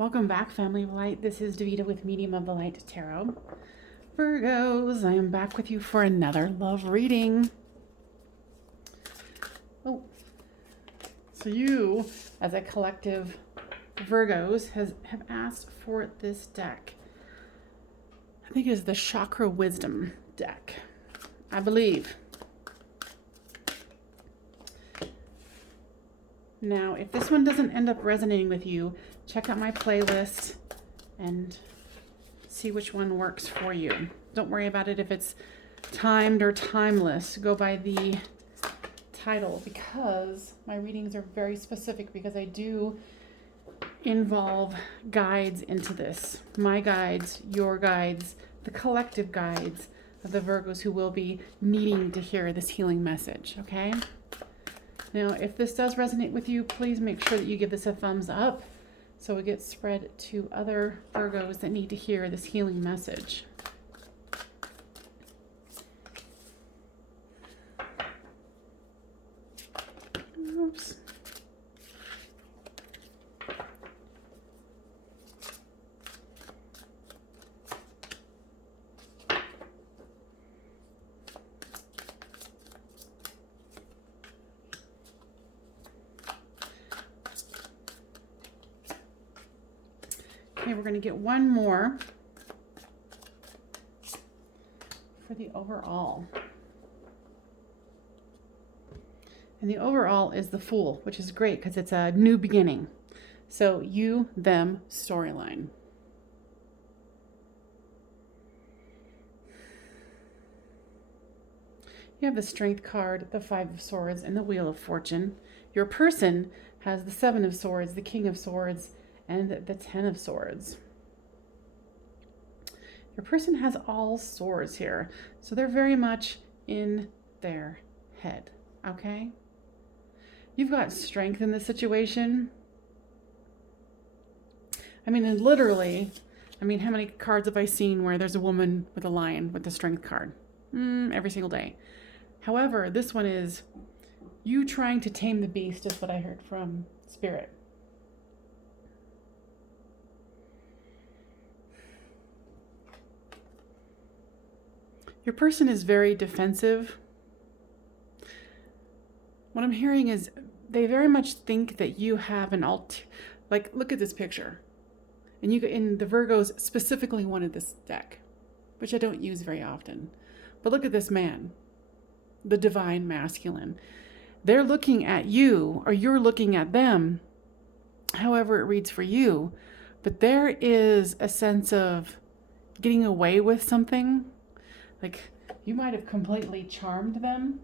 Welcome back, Family of Light. This is Davida with Medium of the Light Tarot. Virgos, I am back with you for another love reading. Oh, so you, as a collective Virgos, have asked for this deck. I think it is the Chakra Wisdom deck, I believe. Now, if this one doesn't end up resonating with you, check out my playlist and see which one works for you. Don't worry about it if it's timed or timeless. Go by the title, because my readings are very specific, because I do involve guides into this. My guides, your guides, the collective guides of the Virgos who will be needing to hear this healing message, okay? Now, if this does resonate with you, please make sure that you give this a thumbs up so it gets spread to other Virgos that need to hear this healing message. Oops. Okay, we're going to get one more for the overall. And the overall is the Fool, which is great because it's a new beginning. So you, them storyline. You have the Strength card, the Five of Swords, and the Wheel of Fortune. Your person has the Seven of Swords, the King of Swords, and the Ten of Swords. Your person has all swords here, so they're very much in their head, okay? You've got strength in this situation. I mean, and literally, how many cards have I seen where there's a woman with a lion with the Strength card? Every single day. However, this one is you trying to tame the beast, is what I heard from Spirit. Your person is very defensive. What I'm hearing is they very much think that you have an like, look at this picture. And the Virgos specifically wanted this deck, which I don't use very often. But look at this man, the divine masculine. They're looking at you, or you're looking at them, however it reads for you. But there is a sense of getting away with something. Like, you might have completely charmed them,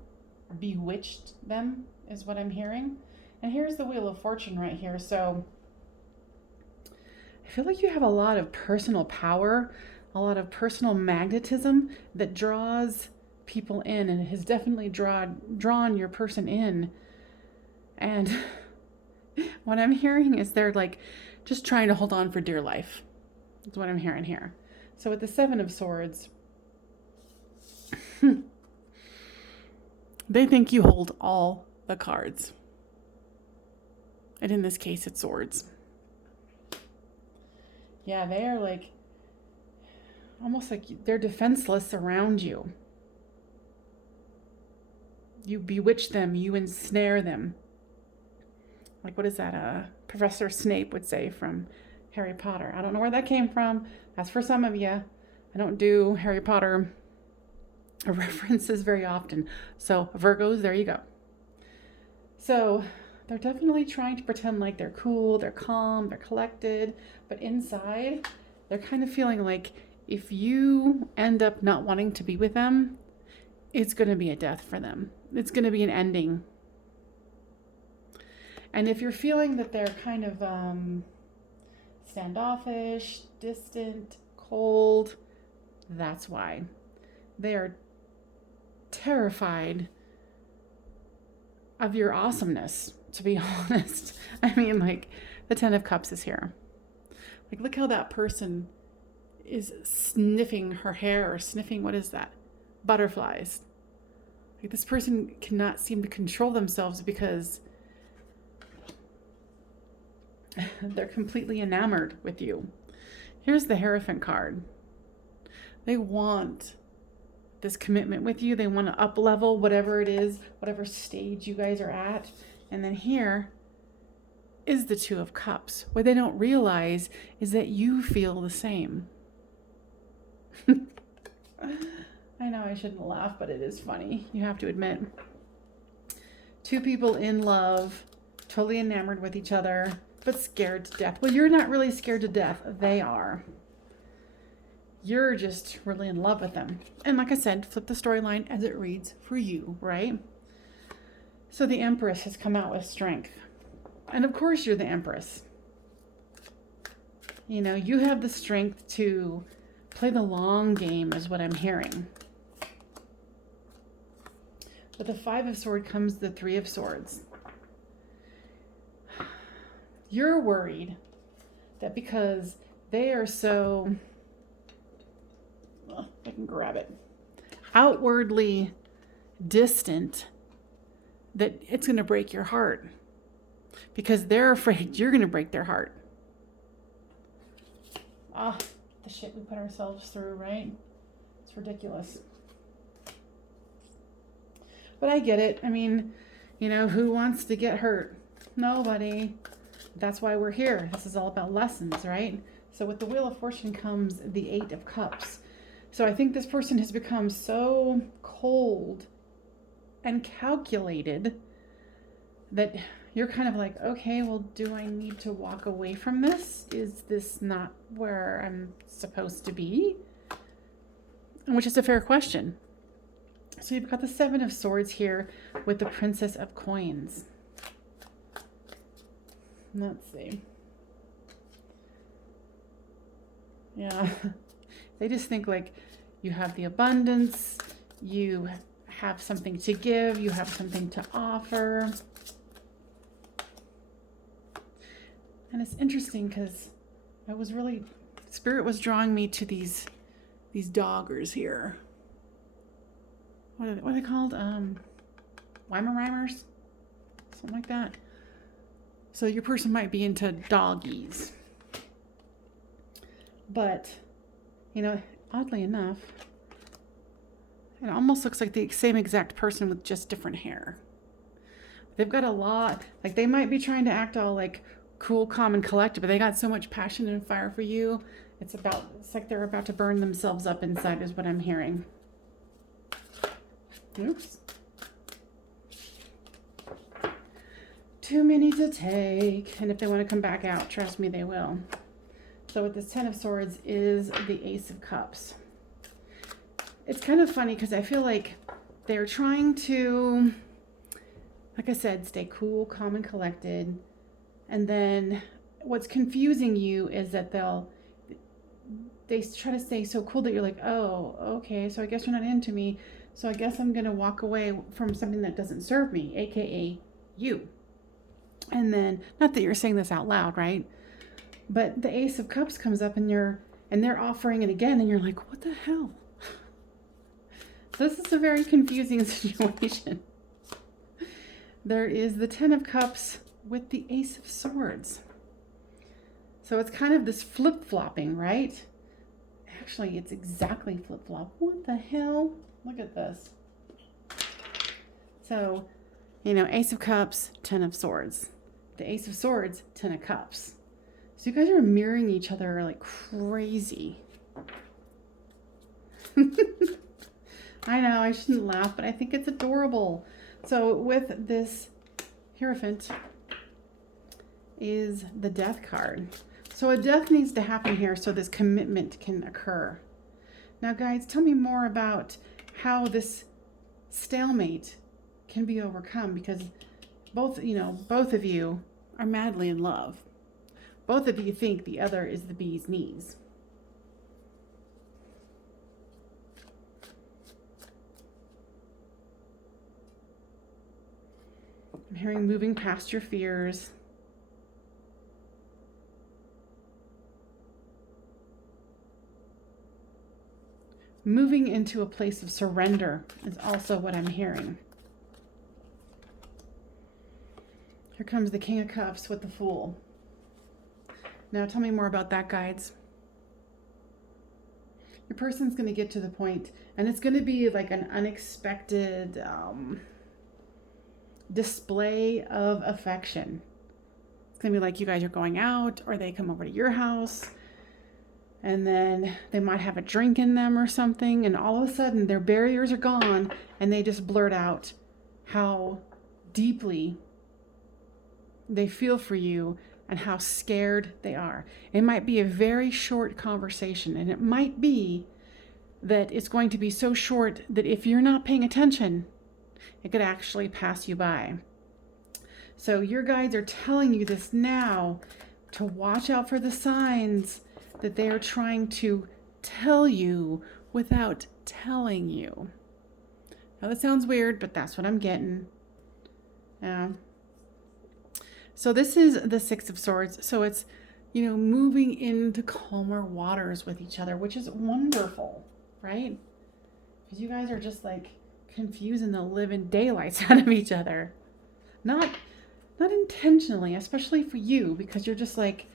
or bewitched them, is what I'm hearing. And here's the Wheel of Fortune right here. So I feel like you have a lot of personal power, a lot of personal magnetism that draws people in, and has definitely drawn your person in. And what I'm hearing is they're like just trying to hold on for dear life. That's what I'm hearing here. So with the Seven of Swords, they think you hold all the cards. And in this case, it's swords. Yeah, they are like, almost like they're defenseless around you. You bewitch them, you ensnare them. Like, what is that? Professor Snape would say from Harry Potter. I don't know where that came from. That's for some of you. I don't do Harry Potter references very often. So Virgos, there you go. So they're definitely trying to pretend like they're cool, they're calm, they're collected, but inside they're kind of feeling like if you end up not wanting to be with them, it's going to be a death for them. It's going to be an ending. And if you're feeling that they're kind of standoffish, distant, cold, that's why. They are terrified of your awesomeness, to be honest. I mean, like, the Ten of Cups is here. Like, look how that person is sniffing her hair, or sniffing, what is that? Butterflies. Like, this person cannot seem to control themselves because They're completely enamored with you. Here's the Hierophant card. They want this commitment with you. They want to up level whatever it is, whatever stage you guys are at. And then here is the Two of Cups. What they don't realize is that you feel the same. I know I shouldn't laugh, but it is funny. You have to admit. Two people in love, totally enamored with each other, but scared to death. Well, you're not really scared to death. They are. You're just really in love with them. And like I said, flip the storyline as it reads for you, right? So the Empress has come out with strength. And of course you're the Empress. You know, you have the strength to play the long game is what I'm hearing. With the Five of Swords comes the Three of Swords. You're worried that because they are so, well, I can grab it, outwardly distant, that it's going to break your heart because they're afraid you're going to break their heart. Ah, the shit we put ourselves through, right? It's ridiculous. But I get it. I mean, you know, who wants to get hurt? Nobody. That's why we're here. This is all about lessons, right? So with the Wheel of Fortune comes the Eight of Cups. So I think this person has become so cold and calculated that you're kind of like, okay, well, do I need to walk away from this? Is this not where I'm supposed to be? Which is a fair question. So you've got the Seven of Swords here with the Princess of Coins. Let's see. Yeah. They just think like you have the abundance, you have something to give, you have something to offer. And it's interesting because I was really, Spirit was drawing me to these doggers here. What are they called? Weimarimers? Something like that. So your person might be into doggies. But, you know, oddly enough, it almost looks like the same exact person with just different hair. They've got a lot, like they might be trying to act all like cool, calm, and collected, but they got so much passion and fire for you. It's like they're about to burn themselves up inside is what I'm hearing. Oops. Too many to take. And if they want to come back out, trust me, they will. So with this Ten of Swords is the Ace of Cups. It's kind of funny because I feel like they're trying to, like I said, stay cool, calm, and collected. And then what's confusing you is that they try to stay so cool that you're like, oh, okay, so I guess you're not into me. So I guess I'm going to walk away from something that doesn't serve me, aka you. And then, not that you're saying this out loud, right? But the Ace of Cups comes up and they're offering it again and you're like, what the hell? So this is a very confusing situation. There is the Ten of Cups with the Ace of Swords. So it's kind of this flip-flopping, right? Actually, it's exactly flip-flop. What the hell? Look at this. So, you know, Ace of Cups, Ten of Swords. The Ace of Swords, Ten of Cups. So you guys are mirroring each other like crazy. I know, I shouldn't laugh, but I think it's adorable. So with this Hierophant is the Death card. So a death needs to happen here so this commitment can occur. Now, guys, tell me more about how this stalemate can be overcome, because both of you are madly in love. Both of you think the other is the bee's knees. I'm hearing moving past your fears. Moving into a place of surrender is also what I'm hearing. Here comes the King of Cups with the Fool. Now tell me more about that, guides. Your person's going to get to the point, and it's going to be like an unexpected display of affection. It's going to be like you guys are going out, or they come over to your house, and then they might have a drink in them or something, and all of a sudden their barriers are gone, and they just blurt out how deeply they feel for you and how scared they are. It might be a very short conversation, and it might be that it's going to be so short that if you're not paying attention, it could actually pass you by. So your guides are telling you this now, to watch out for the signs that they are trying to tell you without telling you. Now that sounds weird, but that's what I'm getting. So this is the Six of Swords. So it's, moving into calmer waters with each other, which is wonderful, right? Because you guys are just like confusing the living daylights out of each other. Not intentionally, especially for you, because you're just like,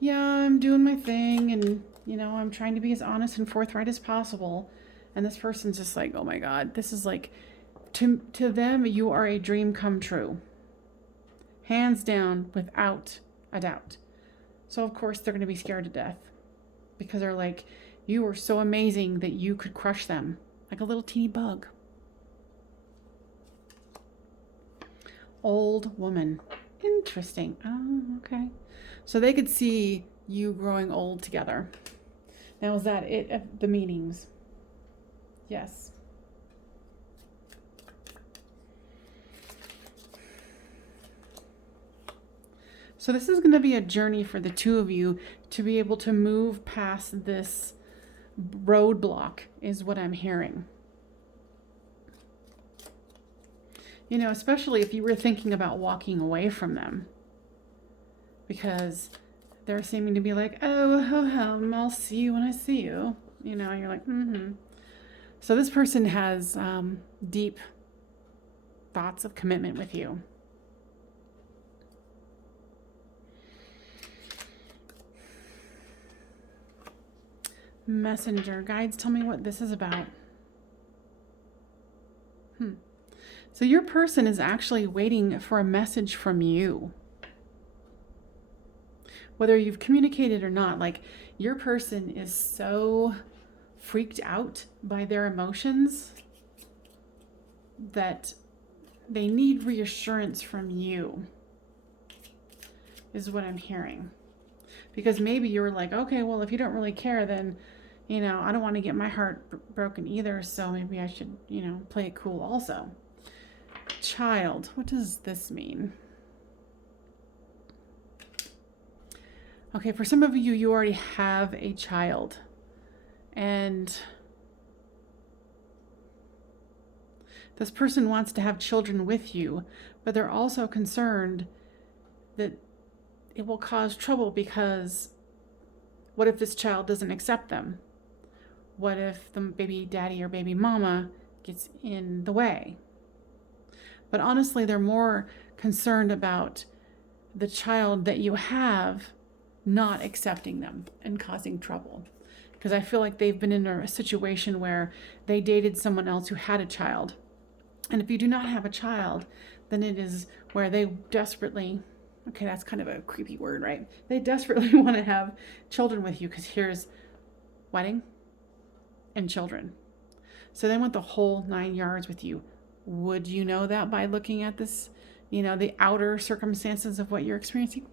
yeah, I'm doing my thing, and I'm trying to be as honest and forthright as possible. And this person's just like, oh my God, this is like, to them, you are a dream come true. Hands down, without a doubt. So of course they're going to be scared to death, because they're like, you were so amazing that you could crush them like a little teeny bug. Old woman. Interesting. Oh, okay. So they could see you growing old together. Now, is that it? The meanings? Yes. So this is going to be a journey for the two of you to be able to move past this roadblock, is what I'm hearing. Especially if you were thinking about walking away from them, because they're seeming to be like, oh, I'll see you when I see you. You're like, So this person has deep thoughts of commitment with you. Messenger. Guides, tell me what this is about. So your person is actually waiting for a message from you. Whether you've communicated or not, like, your person is so freaked out by their emotions that they need reassurance from you, is what I'm hearing. Because maybe you're like, okay, well, if you don't really care, then, I don't want to get my heart broken either, so maybe I should, play it cool also. Child, what does this mean? Okay, for some of you, you already have a child, and this person wants to have children with you, but they're also concerned that it will cause trouble, because what if this child doesn't accept them? What if the baby daddy or baby mama gets in the way? But honestly, they're more concerned about the child that you have not accepting them and causing trouble. Because I feel like they've been in a situation where they dated someone else who had a child. And if you do not have a child, then it is where they desperately, okay, that's kind of a creepy word, right? They desperately want to have children with you, because here's wedding and children. So they want the whole 9 yards with you. Would you know that by looking at this, the outer circumstances of what you're experiencing?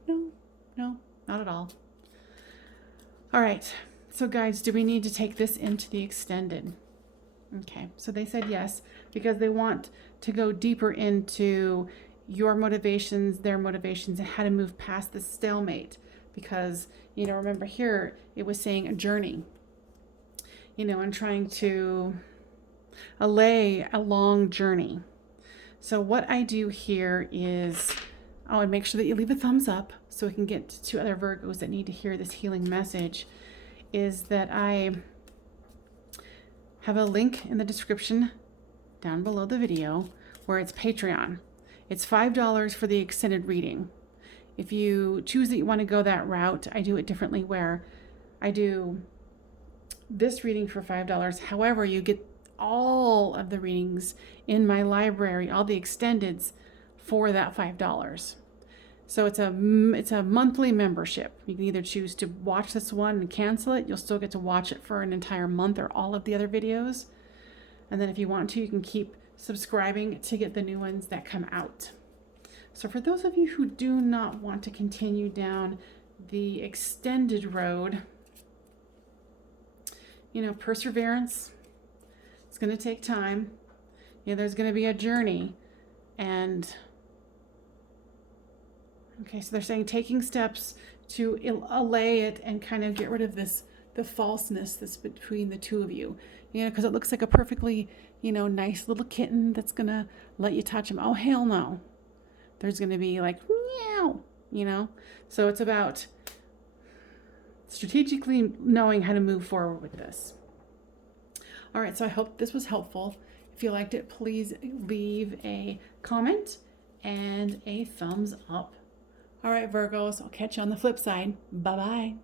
No, not at all. All right. So guys, do we need to take this into the extended? Okay. So they said yes, because they want to go deeper into your motivations, their motivations, and how to move past the stalemate. Because, remember here, it was saying a journey, and trying to allay a long journey. So what I do here is, and make sure that you leave a thumbs up so we can get to other Virgos that need to hear this healing message, is that I have a link in the description down below the video where it's Patreon. It's $5 for the extended reading. If you choose that you want to go that route, I do it differently, where I do this reading for $5. However, you get all of the readings in my library, all the extendeds, for that $5. So it's a monthly membership. You can either choose to watch this one and cancel it. You'll still get to watch it for an entire month, or all of the other videos. And then if you want to, you can keep subscribing to get the new ones that come out. So for those of you who do not want to continue down the extended road, you know, perseverance, it's going to take time. You know, there's going to be a journey. And okay, so they're saying taking steps to allay it and kind of get rid of the falseness that's between the two of you. You know, because it looks like a perfectly, you know, nice little kitten that's going to let you touch him. Oh, hell no. There's going to be like, meow, you know. So it's about strategically knowing how to move forward with this. All right, so I hope this was helpful. If you liked it, please leave a comment and a thumbs up. All right, Virgos, I'll catch you on the flip side. Bye-bye.